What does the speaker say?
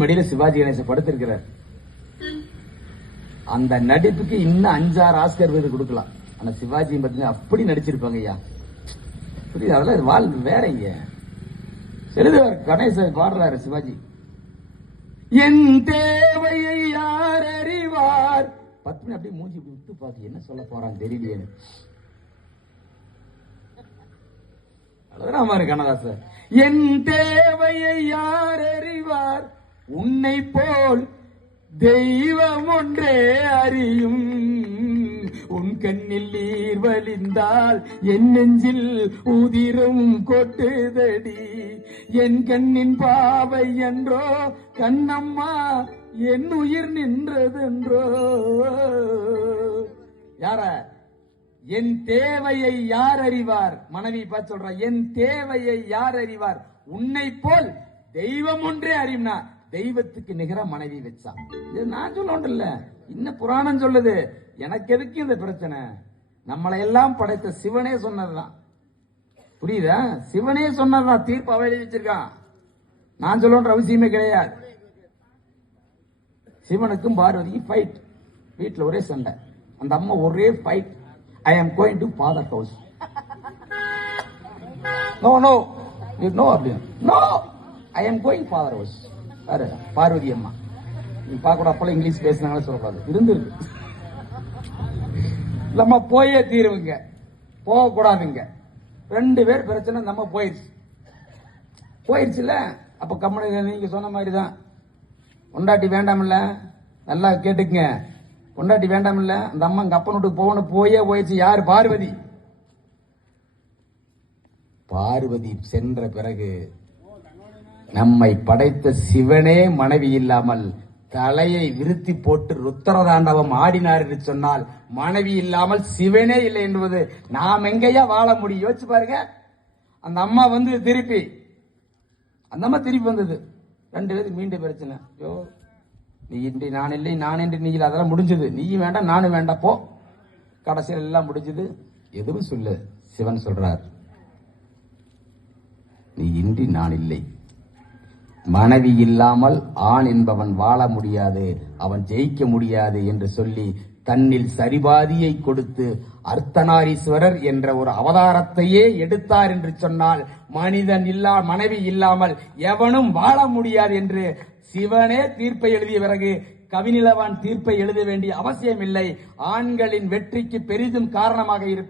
மடியில சிவாஜி கணேசன் படுத்திருக்கிறார். அந்த நடிப்புக்கு இன்னும் 5-6 ஆஸ்கர் விருது கொடுக்கலாம். ஆனா சிவாஜி பார்த்தீங்கன்னா அப்படி நடிச்சிருப்பாங்க ஐயா. புரியுது? அதெல்லாம் வாழ் வேறங்க. எழுதுவார் கணேசன், பாடுறாரு சிவாஜி. என் தேவையை யார் அறிவார். 10 மணி அப்படியே மூஞ்சி விட்டு பார்த்து என்ன சொல்ல போறான்னு தெரியலையே. அவ்வளவுதான் கண்ணதாசன். என் தேவையை யார் அறிவார், உன்னை போல் தெய்வம் ஒன்றே அறியும். உன் கண்ணில் நீர் வலிந்தால் என் நெஞ்சில் உதிரும் கொட்டுதடி. என் கண்ணின் பாவை என்றோ கண்ணம்மா என் உயிர் நின்றதென்றோ. யார? என் தேவையை யார் அறிவார்? மனைவி பார்த்து சொல்ற, என் தேவையை யார் அறிவார், உன்னை போல் தெய்வம் ஒன்றே அறியும்னா தெய்வத்துக்கு நிகர மனைவி வச்சா. இது நான் சொல்ல, இன்னும் புராணம் சொல்லுது. எனக்கு எதுக்கு இந்த பிரச்சனை? நம்மளை எல்லாம் படைத்த சிவனே சொன்னதுதான். புரியுதா? சிவனே சொன்னதுதான். தீர்ப்பு அவ எழுதி வச்சிருக்கான். நான் சொல்லன்ற அவசியமே கிடையாது. சிவனுக்கும் பார்வதிக்கும் ஃபைட். வீட்டுல ஒரே சண்டை. அந்த அம்மா ஒரே fight. I am going to father house. No, you know அப்படியே. No, I am going father house. பாரு பார்வதி அம்மா. நீ பார்க்க அப்பல இங்கிலீஷ் பேசினாங்களே சொல்லக்கூடாது. இருந்திருக்கு. நம்ம போயே தீருவீங்க, போகக்கூடாதுங்க. 2 பேர் பிரச்சனை. நம்ம போயிருச்சுல. அப்ப கம்மனு நீங்க சொன்ன மாதிரி தான். கொண்டாட்டி வேண்டாம்ல, நல்லா கேட்டுக்குங்க. கொண்டாட்டி வேண்டாம் இல்ல. அந்த அம்மா எங்க அப்பன் வீட்டுக்கு போகணும் போயிடுச்சு. யாரு? பார்வதி. பார்வதி சென்ற பிறகு நம்மை படைத்த சிவனே மனைவி இல்லாமல் தலையை விருத்தி போட்டு ருத்திரதாண்டவம் ஆடினார் என்று சொன்னால் மனைவி இல்லாமல் சிவனே இல்லை என்பது நாம் எங்கேயா வாழ முடியும்? யோசிச்சு பாருங்க. அந்த அம்மா வந்து திருப்பி வந்தது. 2 பேருக்கு மீண்டும் பிரச்சனை. நீ இன்றி நான் இல்லை, நான் என்று நீ இல்லை. அதெல்லாம் முடிஞ்சது. நீயும் வேண்டாம், நானும் வேண்டாம், போ. கடைசியில் எல்லாம் முடிஞ்சது. எதுவும் சொல்லு. சிவன் சொல்றார், நீ இன்றி நான் இல்லை. மனைவி இல்லாமல் ஆண் என்பவன் வாழ முடியாது, அவன் ஜெயிக்க முடியாது என்று சொல்லி தன்னில் சரிபாதியை கொடுத்து அர்த்தநாரீஸ்வரர் என்ற ஒரு அவதாரத்தையே எடுத்தார் என்று சொன்னால் மனைவி இல்லாமல் எவனும் வாழ முடியாது என்று சிவனே தீர்ப்பை எழுதிய பிறகு கவிநிலவான் தீர்ப்பை எழுத வேண்டிய அவசியம் இல்லை. ஆண்களின் வெற்றிக்கு பெரிதும் காரணமாக இருப்ப